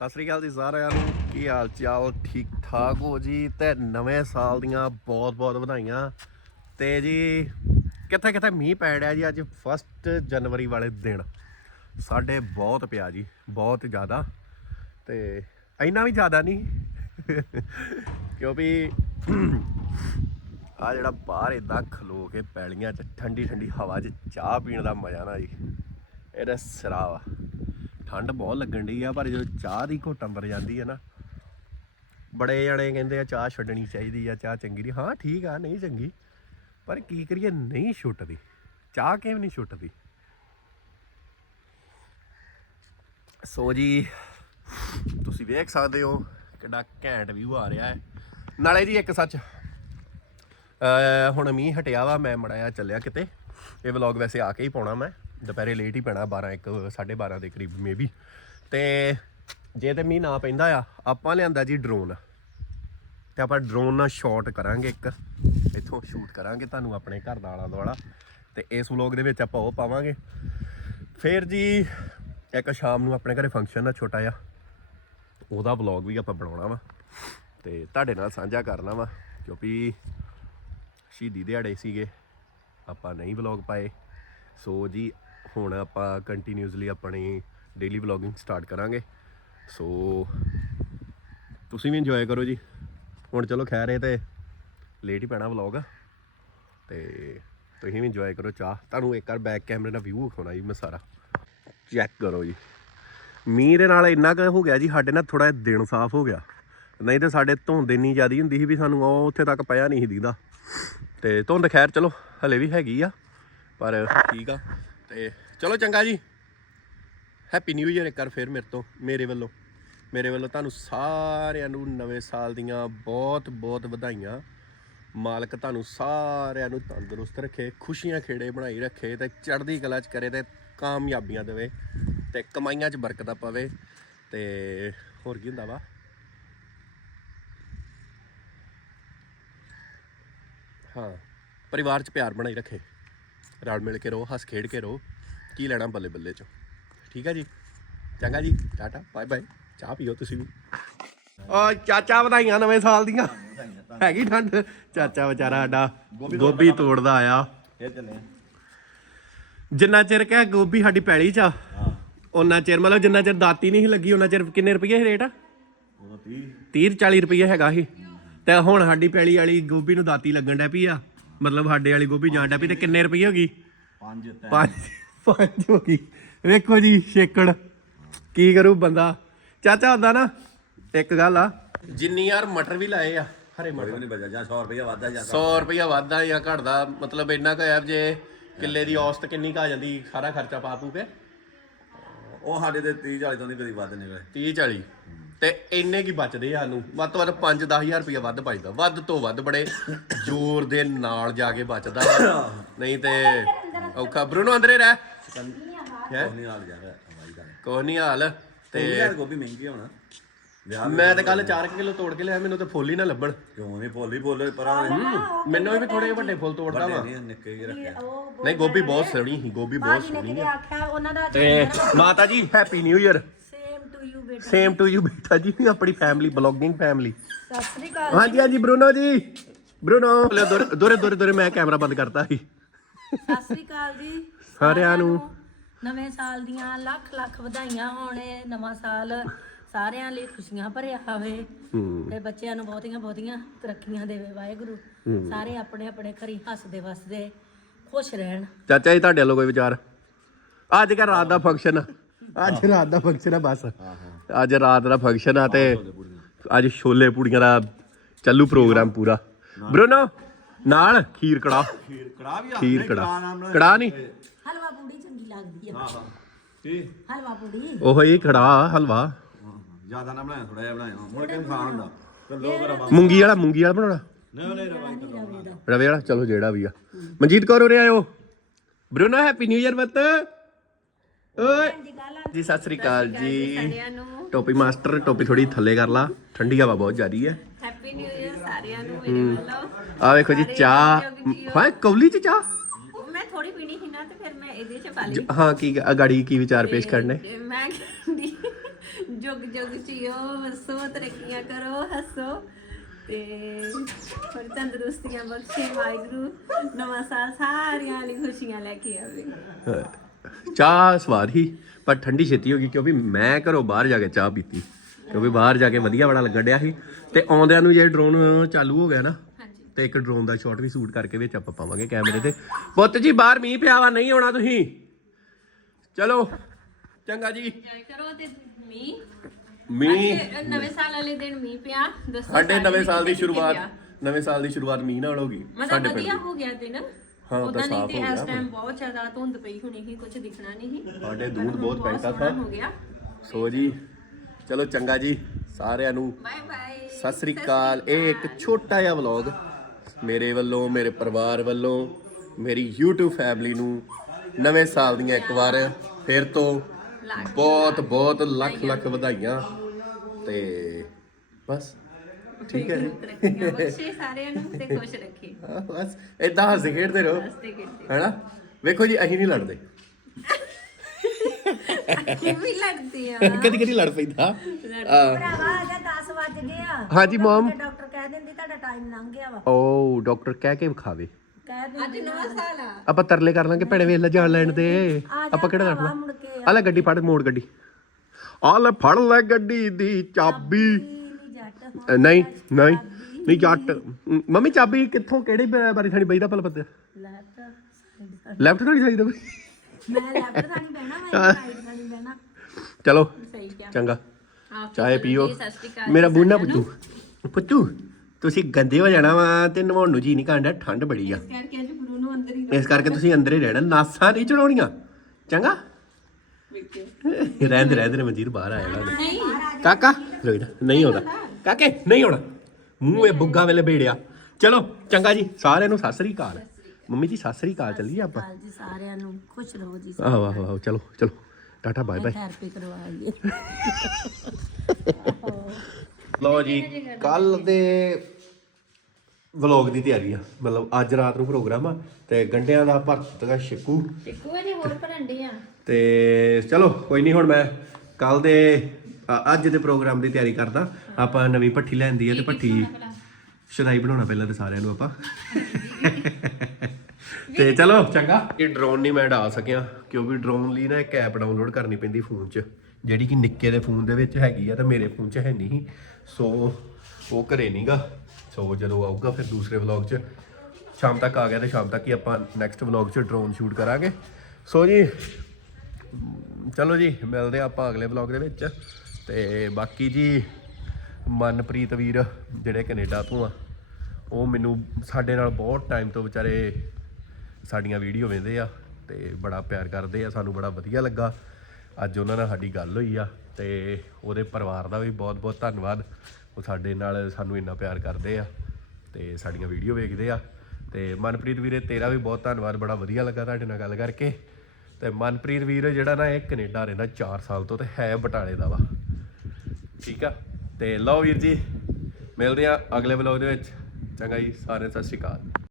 ਸਤਿ ਸ੍ਰੀ ਅਕਾਲ ਜੀ ਸਾਰਿਆਂ ਨੂੰ। ਕੀ ਹਾਲ ਚਾਲ? ਠੀਕ ਠਾਕ ਹੋ ਜੀ? ਤੇ ਨਵੇਂ ਸਾਲ ਦੀਆਂ ਬਹੁਤ ਬਹੁਤ ਵਧਾਈਆਂ। ਤੇ ਜੀ, ਕਿੱਥੇ ਕਿੱਥੇ ਮੀਂਹ ਪੈ ਰਿਹਾ ਜੀ ਅੱਜ? 1 ਜਨਵਰੀ ਵਾਲੇ ਦਿਨ। ਸਾਡੇ ਬਹੁਤ ਪਿਆ ਜੀ, ਬਹੁਤ ਜ਼ਿਆਦਾ। ਤੇ ਇੰਨਾ ਵੀ ਜ਼ਿਆਦਾ ਨਹੀਂ। ਕਿਉਂਕਿ ਆ ਜਿਹੜਾ ਬਾਹਰ ਇਦਾਂ ਖਲੋ ਕੇ ਪੈਲੀਆਂ 'ਚ ਠੰਡੀ ਠੰਡੀ ਹਵਾ 'ਚ ਚਾਹ ਪੀਣ ਦਾ ਮਜ਼ਾ ਨਾ ਜੀ। ਇਹਦਾ ਸਿਰਾ ਵਾ ਠੰਡ ਬਹੁਤ ਲੱਗਣ ਡਈ ਆ, ਪਰ ਜਦੋਂ ਚਾਹ ਦੀ ਘੁੱਟ ਅੰਦਰ ਜਾਂਦੀ ਹੈ ਨਾ, ਬੜੇ ਜਣੇ ਕਹਿੰਦੇ ਆ ਚਾਹ ਛੱਡਣੀ ਚਾਹੀਦੀ ਆ, ਚਾਹ ਚੰਗੀ ਨਹੀਂ। ਹਾਂ, ਠੀਕ ਆ, ਨਹੀਂ ਚੰਗੀ, ਪਰ ਕੀ ਕਰੀਏ, ਨਹੀਂ ਛੁੱਟਦੀ। ਚਾਹ ਕਿਵੇਂ ਨਹੀਂ ਛੁੱਟਦੀ? ਸੋ ਜੀ, ਤੁਸੀਂ ਵੇਖ ਸਕਦੇ ਹੋ ਕਿੰਨਾ ਘੈਂਟ ਵਿਊ ਆ ਰਿਹਾ ਹੈ। ਨਾਲੇ ਜੀ ਇੱਕ ਸੱਚ ਹੁਣ ਮੀਂਹ ਹਟਿਆ ਵਾ, ਮੈਂ ਮੜਾਇਆ ਚੱਲਿਆ ਕਿਤੇ। ਇਹ ਵਲੌਗ ਵੈਸੇ ਆ ਕੇ ਹੀ ਪਾਉਣਾ ਮੈਂ। ਦੁਪਹਿਰੇ ਲੇਟ ਹੀ ਪੈਣਾ 12 1 12:30 ਦੇ ਕਰੀਬ ਮੇਬੀ ਤੇ ਜੇ ਤੇ ਮੀਂਹ ਨਾ ਪੈਂਦਾ ਆ, ਆਪਾਂ ਲਿਆਂਦਾ ਜੀ ਡਰੋਨ ਤੇ ਆਪਾਂ ਡਰੋਨ ਨਾਲ ਸ਼ਾਟ ਕਰਾਂਗੇ ਇੱਕ। ਇੱਥੋਂ ਸ਼ੂਟ ਕਰਾਂਗੇ ਤੁਹਾਨੂੰ ਆਪਣੇ ਘਰ ਦਾ ਆਲਾ ਦੁਆਲਾ। ਤੇ ਇਸ ਵਲੌਗ ਦੇ ਵਿੱਚ ਆਪਾਂ ਉਹ ਪਾਵਾਂਗੇ। ਫਿਰ ਜੀ, ਇੱਕ ਸ਼ਾਮ ਨੂੰ ਆਪਣੇ ਘਰੇ ਫੰਕਸ਼ਨ ਆ ਛੋਟਾ ਜਿਹਾ। ਉਹਦਾ ਵਲੌਗ ਵੀ ਆਪਾਂ ਬਣਾਉਣਾ ਵਾ। ਤੇ ਤੁਹਾਡੇ ਨਾਲ ਸਾਂਝਾ ਕਰਨਾ ਵਾ, ਕਿਉਂਕਿ ਸ਼ਹੀਦੀ ਦਿਹਾੜੇ ਸੀਗੇ। ਆਪਾਂ ਨਹੀਂ ਵਲੌਗ ਪਾਏ। ਸੋ ਜੀ ਹੁਣ ਆਪਾਂ ਕੰਟੀਨਿਊਸਲੀ ਆਪਣੀ ਡੇਲੀ ਵਲੌਗਿੰਗ ਸਟਾਰਟ ਕਰਾਂਗੇ। ਸੋ ਤੁਸੀਂ ਵੀ ਇੰਜੋਏ ਕਰੋ ਜੀ। ਹੁਣ ਚਲੋ ਖੈਰ, ਇਹ ਤੇ ਲੇਟ ਹੀ ਪੈਣਾ ਵਲੌਗ ਤੇ ਤੁਸੀਂ ਵੀ ਇੰਜੋਏ ਕਰੋ ਚਾਹ। ਤੁਹਾਨੂੰ ਇੱਕ ਵਾਰ ਬੈਕ ਕੈਮਰੇ ਦਾ ਵਿਊ ਵਿਖਾਉਣਾ ਜੀ ਮੈਂ ਸਾਰਾ। ਚੈੱਕ ਕਰੋ ਜੀ। ਮੀਂਹ ਦੇ ਨਾਲ ਇੰਨਾ ਕੁ ਹੋ ਗਿਆ ਜੀ, ਸਾਡੇ ਨਾਲ ਥੋੜਾ ਦਿਨ ਸਾਫ਼ ਹੋ ਗਿਆ। ਨਹੀਂ ਤੇ ਸਾਡੇ ਧੁੰਦ ਇੰਨੀ ਜ਼ਿਆਦੀ ਹੁੰਦੀ ਸੀ ਵੀ ਸਾਨੂੰ ਉਹ ਉੱਥੇ ਤੱਕ ਪਿਆ ਨਹੀਂ ਸੀ ਦੀਦਾ। ਤੇ ਧੁੰਦ ਖੈਰ ਚਲੋ ਹਲੇ ਵੀ ਹੈਗੀ ਆ, ਪਰ ਠੀਕ ਆ। ਤੇ ਚਲੋ ਚੰਗਾ ਜੀ। ਹੈਪੀ ਨਿਊ ਇਅਰ ਇੱਕ ਵਾਰ ਫੇਰ ਮੇਰੇ ਤੋਂ, ਮੇਰੇ ਵੱਲੋਂ। ਮੇਰੇ ਵੱਲੋਂ ਤੁਹਾਨੂੰ ਸਾਰਿਆਂ ਨੂੰ ਨਵੇਂ ਸਾਲ ਦੀਆਂ ਬਹੁਤ ਬਹੁਤ ਵਧਾਈਆਂ। ਮਾਲਕ ਤੁਹਾਨੂੰ ਸਾਰਿਆਂ ਨੂੰ ਤੰਦਰੁਸਤ ਰੱਖੇ, ਖੁਸ਼ੀਆਂ ਖੇੜੇ ਬਣਾਈ ਰੱਖੇ ਤੇ ਚੜ੍ਹਦੀ ਕਲਾ ਚ ਕਰੇ ਤੇ ਕਾਮਯਾਬੀਆਂ ਦੇਵੇ ਤੇ ਕਮਾਈਆਂ ਚ ਬਰਕਤਾਂ ਪਵੇ। ਤੇ ਹੋਰ ਕੀ ਹੁੰਦਾ ਵਾ? ਹਾਂ, ਪਰਿਵਾਰ ਚ ਪਿਆਰ ਬਣਾਈ ਰੱਖੇ। ਰਲ ਮਿਲ ਕੇ ਰਹੋ ਹੱਸ ਖੇਡ ਕੇ ਰਹੋ। ਕੀ ਲੈਣਾ ਬੱਲੇ ਬੱਲੇ ਚੋਂ? ਠੀਕ ਹੈ ਜੀ? ਚੰਗਾ ਜੀ ਟਾਟਾ ਬਾਏ ਬਾਏ। ਚਾਹ ਪੀਓ ਤੁਸੀਂ ਵੀ। ਓ ਚਾਚਾ ਵਧਾਈਆਂ ਨਵੇਂ ਸਾਲ ਦੀਆਂ। ਹੈਗੀ ਠੰਡ? ਚਾਚਾ ਵਿਚਾਰਾ ਸਾਡਾ ਗੋਭੀ ਤੋੜਦਾ ਆਇਆ। ਜਿੰਨਾ ਚਿਰ ਕਹਿ ਗੋਭੀ ਸਾਡੀ ਪੈਲੀ ਚ ਆ ਉਹਨਾਂ ਚਿਰ ਮਤਲਬ ਜਿੰਨਾ ਚਿਰ ਦਾਤੀ ਨਹੀਂ ਲੱਗੀ ਉਹਨਾਂ ਚਿਰ ਕਿੰਨੇ ਰੁਪਏ ਰੇਟ? 30 30 40 ਰੁਪਏ ਹੈਗਾ ਸੀ। ਤੇ ਹੁਣ ਸਾਡੀ ਪੈਲੀ ਵਾਲੀ ਗੋਭੀ ਨੂੰ ਦਾਤੀ ਲੱਗਣ ਡੈ ਪਈ ਆ। ਮਤਲਬ ਸਾਡੇ ਵਾਲੀ ਗੋਭੀ ਜਾਣ ਡੈ ਪਈ ਤੇ ਕਿੰਨੇ ਰੁਪਏ ਹੋ ਗਈ? 5 ਤੇ ਪੰਜ ਪੰਜ ਹੋ ਗਈ। ਵੇਖੋ ਜੀ ਛੇਕੜ। ਕੀ ਕਰੂ ਬੰਦਾ? ਚਾਚਾ ਹੁੰਦਾ ਨਾ ਇੱਕ ਗੱਲ ਆ। ਜਿੰਨੀ ਯਾਰ ਮਟਰ ਵੀ ਲਾਏ ਆ ਹਰੇ ਵੀ ਨਹੀਂ ਬਚਾ ਜਾਂ 100 ਰੁਪਇਆ ਵਾਧਾ ਜਾਂ 100 ਰੁਪਇਆ ਵਾਧਾ ਜਾਂ ਘਟਦਾ ਮਤਲਬ ਇੰਨਾ ਕੁ ਹੈ ਜੇ ਕਿੱਲੇ ਦੀ ਔਸਤ ਕਿੰਨੀ ਕੁ ਆ ਜਾਂਦੀ ਸਾਰਾ ਖਰਚਾ ਪਾ ਪੂ ਕੇ। ਉਹ ਸਾਡੇ ਤੇ 30 40 ਤੋਂ ਨਹੀਂ ਕਦੀ ਵੱਧ ਨਿਕਲੇ 30 40 ਤੇ ਇੰਨੇ ਕੀ ਬਚਦੇ ਆ ਸਾਨੂੰ? ਵੱਧ ਤੋਂ ਵੱਧ 5 10000 ਰੁਪਇਆ ਵੱਧ ਬਚਦਾ ਵੱਧ ਤੋਂ ਵੱਧ ਬੜੇ ਜ਼ੋਰ ਦੇ ਨਾਲ ਜਾ ਕੇ ਬਚਦਾ ਵਾ। ਨਹੀਂ ਤੇ ਔਖਾ। ਬਰੂਨੋ ਅੰਦਰੇ ਰਹਿ। ਹੈ? ਨਹੀਂ ਨਾਲ ਜਾ ਰਿਹਾ ਹਵਾਈ ਦਾ। ਕੋਈ ਨਹੀਂ ਹਾਲ। ਤੇ ਤੇ ਗੋਭੀ ਮਹਿੰਗੀ ਹੋਣਾ। ਵਿਆਹ ਮੈਂ ਤਾਂ ਕੱਲ 4 ਕਿਲੋ ਤੋੜ ਕੇ ਲਿਆ ਮੈਨੂੰ ਤਾਂ ਫੁੱਲ ਹੀ ਨਾ ਲੱਭਣ। ਕਿਉਂ ਨਹੀਂ ਭੋਲੀ ਭੋਲੇ ਪਰਾਂ ਮੈਨੂੰ ਵੀ ਥੋੜੇ ਵੱਡੇ ਫੁੱਲ ਤੋੜਦਾ ਵਾ। ਨਹੀਂ ਨਿੱਕੇ ਜਿਹੇ ਰੱਖਿਆ। ਨਹੀਂ ਗੋਭੀ ਬਹੁਤ ਸੋਹਣੀ ਸੀ ਗੋਭੀ ਬਹੁਤ ਸੋਹਣੀ ਹੈ ਆਖਿਆ ਉਹਨਾਂ ਦਾ ਤੇ ਮਾਤਾ ਜੀ happy new year same to you ਬੇਟਾ ਸੇਮ ਟੂ ਯੂ ਬੇਟਾ ਜੀ ਆਪਣੀ family blogging family Sat Sri ਅਕਾਲ ਹਾਂਜੀ ਹਾਂਜੀ ਬਰੂਨੋ ਜੀ। ਬਰੂਨੋ। ਦੋਰੇ ਦੋਰੇ ਦੋਰੇ ਮੈਂ ਕੈਮਰਾ ਬੰਦ ਕਰਤਾ ਸੀ। ਸਤਿ ਸ੍ਰੀ ਅਕਾਲ ਜੀ। ਸਾਰਿਆਂ ਨੂੰ। ਨਵੇਂ ਸਾਲ ਦੀਆਂ ਲੱਖ ਲੱਖ ਵਧਾਈਆਂ ਹੋਣ ਇਹ ਨਵਾਂ ਸਾਲ। ਸਾਰਿਆਂ ਲਈ ਖੁਸ਼ੀਆਂ ਭਰਿਆ ਹੋਵੇ ਹੂੰ। ਤੇ ਬੱਚਿਆਂ ਨੂੰ ਬਹੁਤੀਆਂ ਬਹੁਤੀਆਂ ਤਰੱਕੀਆਂ ਦੇਵੇ ਵਾਹਿਗੁਰੂ। ਸਾਰੇ ਆਪਣੇ ਆਪਣੇ ਘਰੀ ਹੱਸਦੇ ਵਸਦੇ ਖੁਸ਼ ਰਹਿਣ। ਚਾਚਾ ਜੀ ਤੁਹਾਡੇ ਵੱਲੋਂ ਕੋਈ ਵਿਚਾਰ? ਅੱਜ ਕਾ ਰਾਤ ਦਾ ਫੰਕਸ਼ਨ ਆ? ਅੱਜ ਰਾਤ ਦਾ ਫੰਕਸ਼ਨ ਆ ਬਸ। ਅੱਜ ਰਾਤ ਦਾ ਫੰਕਸ਼ਨ ਆ ਤੇ ਅੱਜ ਛੋਲੇ ਪੂੜੀਆਂ ਦਾ ਚੱਲੂ ਪ੍ਰੋਗਰਾਮ ਪੂਰਾ। ਬਰੂਨੋ ਨਾਲ ਖੀਰ ਕੜਾ ਖੀਰ ਕੜਾ ਵੀ ਆ। ਖੀਰ ਕੜਾ ਕੜਾ ਨਹੀਂ? ਹਲਵਾ ਪੂੜੀ ਚੰਗੀ ਲੱਗਦੀ ਆ। ਹਾਂ ਹਾਂ। ਕੀ? ਹਲਵਾ ਪੂੜੀ। ਉਹ ਹੀ ਕੜਾ ਹਲਵਾ। ਜ਼ਿਆਦਾ ਨਾ ਬਣਾਇਆ ਥੋੜਾ ਜਿਹਾ ਬਣਾਇਆ। ਮੁੜ ਕੇ ਨੀ ਖਾਣ ਹੁੰਦਾ। ਤੇ ਲੋਕ ਰਵਾ ਮੂੰਗੀ ਵਾਲਾ ਮੂੰਗੀ ਵਾਲਾ ਬਣਾਉਣਾ? ਨਹੀਂ ਨਹੀਂ ਰਵਾ ਰਵੇ ਵਾਲਾ? ਚਲੋ ਜਿਹੜਾ ਵੀ ਆ। ਮਨਜੀਤ ਕੌਰ ਉਰੇ ਆਇਓ। ਬਰੂਨੋ ਹੈਪੀ ਨਿਊ ਇਅਰ ਬੱਤ ਓਏ। ਜੀ ਸਤਿ ਸ੍ਰੀ ਅਕਾਲ ਜੀ। ਟੋਪੀ ਮਾਸਟਰ ਟੋਪੀ ਥੋੜੀ ਥੱਲੇ ਕਰ ਲਾ। ਠੰਡੀ ਹਵਾ ਬਹੁਤ ਜ਼ਿਆਦੀ ਹੈ ਹੈਪੀ ਨਿਊ ਇਅਰ ਸਾਰਿਆਂ ਨੂੰ ਮੇਰੇ ਵੱਲੋਂ। ਆ ਵੇਖੋ ਜੀ ਚਾਹ। ਹਾਂ ਕੌਲੀ ਚ ਚਾਹ? ਮੈਂ ਥੋੜੀ ਪੀਣੀ ਸੀ ਨਾ ਤੇ ਫਿਰ ਮੈਂ ਇਹਦੇ ਚ ਪਾ ਲਈ। ਜ- ਹਾਂ ਕੀ ਅਗਾੜੀ ਕੀ ਵਿਚਾਰ ਪੇਸ਼ ਕਰਨੇ? ਮੈਂ ਕਹਿੰਦੀ ਜੁਗ ਜੁਗ ਜੀਓ ਵਸੋ ਤਰੱਕੀਆਂ ਕਰੋ ਹੱਸੋ। ਤੇ ਹੋਰ ਤੰਦਰੁਸਤੀਆਂ ਬਖਸ਼ੇ ਵਾਹਿਗੁਰੂ। ਨਵਾਂ ਸਾਲ ਸਾਰਿਆਂ ਲਈ ਖੁਸ਼ੀਆਂ ਲੈ ਕੇ ਆਵੇ। ਚਾਹ ਸਵਾਦ ਹੀ ਪਰ ਠੰਡੀ ਛੇਤੀ ਹੋ ਗਈ ਕਿਉਂਕਿ ਮੈਂ ਘਰੋਂ ਬਾਹਰ ਜਾ ਕੇ ਚਾਹ ਪੀਤੀ। ਕਿਉਂਕਿ ਬਾਹਰ ਜਾ ਕੇ ਵਧੀਆ ਬੜਾ ਲੱਗਣ ਡਿਆ ਸੀ। ਤੇ ਆਉਂਦਿਆਂ ਨੂੰ ਜੇ ਡਰੋਨ ਚਾਲੂ ਹੋ ਗਿਆ ਨਾ ਤੇ ਇੱਕ ਡਰੋਨ ਦਾ ਸ਼ਾਟ ਵੀ ਸ਼ੂਟ ਕਰਕੇ ਵਿੱਚ ਆਪਾਂ ਪਾਵਾਂਗੇ ਕੈਮਰੇ ਤੇ। ਪੁੱਤ ਜੀ ਬਾਹਰ ਮੀਂਹ ਪਿਆ ਵਾ ਨਹੀਂ ਆਉਣਾ ਤੁਸੀਂ। ਚਲੋ ਚੰਗਾ ਜੀ। ਇੰਜੋਏ ਕਰੋ ਤੇ ਮੀਂਹ। ਮੀਂਹ। ਅੱਜ ਨਵੇਂ ਸਾਲ ਵਾਲੇ ਦਿਨ ਮੀਂਹ ਪਿਆ ਦੱਸੋ ਸਾਡੇ ਨਵੇਂ ਸਾਲ ਦੀ ਕਿੱਥੇ ਸ਼ੁਰੂਆਤ? ਨਵੇਂ ਸਾਲ ਦੀ ਸ਼ੁਰੂਆਤ ਮੀਂਹ ਨਾਲ ਹੋ ਗਈ ਮਤਲਬ ਵਧੀਆ ਹੋ ਗਿਆ ਦਿਨ। ਹਾਂ, ਤਾਂ ਉਦਾਂ ਨਹੀਂ ਸਾਫ਼ ਤੇ ਹੋ ਇਸ ਗਿਆ। ਟਾਈਮ ਬਹੁਤ ਜ਼ਿਆਦਾ ਧੁੰਦ ਪਈ ਹੋਣੀ ਸੀ ਕੁਝ ਦਿਖਣਾ ਨਹੀਂ ਸੀ। ਸਾਡੇ ਦੂਧ ਬਹੁਤ ਪੈਂਦਾ ਸੋਹਣਾ ਥਾ ਹੋ ਗਿਆ। ਸੋ ਜੀ ਚਲੋ ਚੰਗਾ ਜੀ ਸਾਰਿਆਂ ਨੂੰ ਬਾਏ ਬਾਏ। ਸਤਿ ਸ੍ਰੀ ਅਕਾਲ। ਇਹ ਇੱਕ ਛੋਟਾ ਜਿਹਾ ਵਲੌਗ ਮੇਰੇ ਵੱਲੋਂ ਮੇਰੇ ਪਰਿਵਾਰ ਵੱਲੋਂ ਮੇਰੀ YouTube ਫੈਮਿਲੀ ਨੂੰ ਨਵੇਂ ਸਾਲ ਦੀਆਂ ਇੱਕ ਵਾਰ ਫਿਰ ਤੋਂ ਬਹੁਤ ਬਹੁਤ ਲੱਖ ਲੱਖ ਵਧਾਈਆਂ। ਤੇ ਬਸ ਠੀਕ ਹੈ ਜੀ। ਤਰੱਕੀਆਂ ਬਖਸ਼ੇ ਸਾਰਿਆਂ ਨੂੰ ਤੇ ਖੁਸ਼ ਰੱਖੇ। ਹਾਂ, ਬਸ ਇਦਾਂ ਹੱਸ ਖੇਡਦੇ ਰਹੋ। ਹੱਸਦੇ ਖੇਡਦੇ ਹੈਨਾ? ਵੇਖੋ ਜੀ ਅਸੀਂ ਨਹੀਂ ਲੜਦੇ। ਕਿਵੇਂ ਲੱਗਦੀ ਆ। ਕਦੀ ਕਦੀ ਲੜ ਪੈਂਦਾ। ਭਰਾਵਾ ਅਜੇ 10 ਵੱਜ ਗਏ ਆ। ਹਾਂਜੀ ਮਮ। ਡਾਕਟਰ ਕਹਿ ਦਿੰਦੀ ਤੁਹਾਡਾ ਟਾਈਮ ਲੰਘ ਗਿਆ ਵਾ। ਓ ਡਾਕਟਰ ਕਹਿ ਕੇ ਵਿਖਾਵੇ। ਕਹਿ ਅੱਜ ਨਵਾਂ ਸਾਲ ਆ। ਆਪਾਂ ਤਰਲੇ ਕਰ ਲਾਂਗੇ ਭੈਣੇ ਵੇਖ ਲੈ ਜਾਣ ਲੈਣ ਦੇ। ਆਪਾਂ ਕਿਹੜਾ ਭਰਾਵਾ ਰੱਖਣਾ ਮੁੜ ਕੇ ਆ ਲੈ ਗੱਡੀ ਫੜ ਮੋੜ ਗੱਡੀ। ਆ ਲੈ ਫੜ ਲੈ ਗੱਡੀ ਦੀ ਚਾਬੀ। ਨਹੀਂ ਅ, ਨਹੀਂ ਨਹੀਂ ਨਹੀਂ ਜੱਟ। ਮ, ਮੰਮੀ ਚਾਬੀ ਕਿੱਥੋਂ ਕਿਹੜੀ ਬ- ਬਾਰੀ ਥਾਣੀ ਬਈਦਾ ਭਲ ਪੱਤੇ ਲੈਫਟ ਲੈਫਟ ਥਾਣੀ ਚਾਹੀਦਾ ਬਈ। ਮੈਂ ਲੈਫਟ ਥਾਣੀ ਬਹਿਣਾ ਮੈਂ ਰਾਈਟ ਥਾਣੀ ਬਹਿਣਾ। ਚਲੋ ਸਹੀ ਕਿਹਾ। ਚੰਗਾ। ਚਾਹ ਪੀਓ। ਜੀ, ਸਤਿ ਸ਼੍ਰੀ ਅਕਾਲ ਮੇਰਾ ਬੂਨਾ। ਪੁੱਤੂ। ਪੁੱਤੂ ਤੁਸੀਂ ਗੰਦੇ ਹੋ ਜਾਣਾ ਵਾ ਤੇ ਨਵਾਉਣ ਨੂੰ ਜੀ ਨਹੀਂ ਕਾਂਡਾ ਠੰਡ ਬੜੀ ਆ। ਇਸ ਕਰਕੇ ਅੱਜ ਗੁਰੂ ਨੂੰ ਅੰਦਰ ਹੀ ਇਸ ਕਰਕੇ ਤੁਸੀਂ ਅੰਦਰ ਹੀ ਰਹਿਣਾ ਨਾਸਾਂ ਨਹੀਂ ਚੜਾਉਣੀਆਂ। ਚੰਗਾ? ਰਹਿੰਦੇ ਰਹਿੰਦੇ ਨੇ ਮਨਜੀਤ ਬਾਹਰ ਆ ਜਾਣਾ। ਉਹਨੇ। ਨਹੀਂ। ਕਾਕਾ ਰੁਕ ਜਾ ਨਹੀਂ ਆਉਂਦਾ। ਕਾਕੇ ਨਹੀਂ ਆਉਣਾ। ਮੂੰਹ ਇਹ ਬੁੱਗਾ ਵੇਲੇ ਬੇੜਿਆ। ਚਲੋ ਚੰਗਾ ਜੀ ਸਾਰਿਆਂ ਨੂੰ ਸਤਿ ਸ੍ਰੀ ਅਕਾਲ। ਮੰਮੀ ਜੀ ਸਤਿ ਸ੍ਰੀ ਅਕਾਲ ਚੱਲੀਏ ਆਪਾਂ। ਜੀ ਸਾਰਿਆਂ ਨੂੰ ਖੁਸ਼ ਰਹੋ ਜੀ ਆਹੋ ਆਹੋ ਆਹੋ ਚਲੋ ਚਲੋ। Tata bye bye. ਥੈਰੇਪੀ ਕਰਵਾਈਏ ਲਓ ਜੀ ਕੱਲ ਦੇ ਵਲੌਗ ਦੀ ਤਿਆਰੀ ਆ। ਮਤਲਬ ਅੱਜ ਰਾਤ ਨੂੰ ਪ੍ਰੋਗਰਾਮ ਆ ਤੇ ਗੰਡਿਆਂ ਦਾ ਭਰਤ ਦਾ ਛਿੱਕੂ ਟਿੱਕੂ ਹੋਰ ਭਰੰਡੇ ਆ। ਤੇ ਚਲੋ ਕੋਈ ਨਹੀਂ ਹੁਣ ਮੈਂ ਕੱਲ ਦੇ ਅ- ਅੱਜ ਦੇ ਪ੍ਰੋਗਰਾਮ ਦੀ ਤਿਆਰੀ ਕਰਦਾ। ਆਪਾਂ ਨਵੀਂ ਭੱਠੀ ਲੈਂਦੀ ਹੈ ਤੇ ਭੱਠੀ ਸ਼ਦਾਈ ਬਣਾਉਣਾ ਪਹਿਲਾਂ ਤੇ ਸਾਰਿਆਂ ਨੂੰ ਆਪਾਂ। ਤੇ ਚਲੋ ਚੰਗਾ। ਇਹ ਡਰੋਨ ਨਹੀਂ ਮੈਂ ਡਾ ਸਕਿਆ ਕਿਉਂਕਿ ਡਰੋਨ ਲਈ ਨਾ ਇੱਕ ਐਪ ਡਾਊਨਲੋਡ ਕਰਨੀ ਪੈਂਦੀ ਫੋਨ 'ਚ। ਜਿਹੜੀ ਕਿ ਨਿੱਕੇ ਦੇ ਫੋਨ ਦੇ ਵਿੱਚ ਹੈਗੀ ਆ ਤੇ ਮੇਰੇ ਫੋਨ 'ਚ ਹੈ ਨਹੀਂ ਸੋ ਉਹ ਘਰੇ ਨਹੀਂਗਾ ਸੋ ਜਦੋਂ ਆਊਗਾ ਫਿਰ ਦੂਸਰੇ ਵਲੌਗ 'ਚ। ਸ਼ਾਮ ਤੱਕ ਆ ਗਿਆ ਤੇ ਸ਼ਾਮ ਤੱਕ ਹੀ ਆਪਾਂ ਨੈਕਸਟ ਵਲੌਗ 'ਚ ਡਰੋਨ ਸ਼ੂਟ ਕਰਾਂਗੇ। ਸੋ ਜੀ, ਚਲੋ ਜੀ, ਮਿਲਦੇ ਆ ਆਪਾਂ ਅਗਲੇ ਵਲੌਗ ਦੇ ਵਿੱਚ। ਤੇ ਬਾਕੀ ਜੀ, ਮਨਪ੍ਰੀਤ ਵੀਰ, ਜਿਹੜੇ ਕੈਨੇਡਾ ਤੋਂ ਆ, ਉਹ ਮੈਨੂੰ ਸਾਡੇ ਨਾਲ ਬਹੁਤ ਟਾਈਮ ਤੋਂ ਵਿਚਾਰੇ ਸਾਡੀਆਂ ਵੀਡੀਓ ਵੇਖਦੇ ਆ ਤੇ ਬੜਾ ਪਿਆਰ ਕਰਦੇ ਆ, ਸਾਨੂੰ ਬੜਾ ਵਧੀਆ ਲੱਗਾ। ਅੱਜ ਉਹਨਾਂ ਨਾਲ ਸਾਡੀ ਗੱਲ ਹੋਈ ਆ ਤੇ ਉਹਦੇ ਪਰਿਵਾਰ ਦਾ ਵੀ ਬਹੁਤ-ਬਹੁਤ ਧੰਨਵਾਦ। ਉਹ ਸਾਡੇ ਨਾਲ ਸਾਨੂੰ ਇੰਨਾ ਪਿਆਰ ਕਰਦੇ ਆ ਤੇ ਸਾਡੀਆਂ ਵੀਡੀਓ ਵੇਖਦੇ ਆ। ਤੇ ਮਨਪ੍ਰੀਤ ਵੀਰੇ, ਤੇਰਾ ਵੀ ਬਹੁਤ ਧੰਨਵਾਦ, ਬੜਾ ਵਧੀਆ ਲੱਗਾ ਤੁਹਾਡੇ ਨਾਲ ਗੱਲ ਕਰਕੇ। ਤੇ ਮਨਪ੍ਰੀਤ ਵੀਰ ਜਿਹੜਾ ਨਾ ਇਹ ਕੈਨੇਡਾ ਰਹਿੰਦਾ 4 ਸਾਲ ਤੋਂ ਤੇ ਹੈ ਬਟਾਲੇ ਦਾ ਵਾ। ਠੀਕ ਆ? ਤੇ ਲਓ ਵੀਰ ਜੀ, ਮਿਲਦੇ ਆ ਅਗਲੇ ਵਲੌਗ ਦੇ ਵਿੱਚ। ਚੰਗਾ ਜੀ, ਸਾਰਿਆਂ ਨੂੰ ਸਤਿ ਸ਼੍ਰੀ ਅਕਾਲ।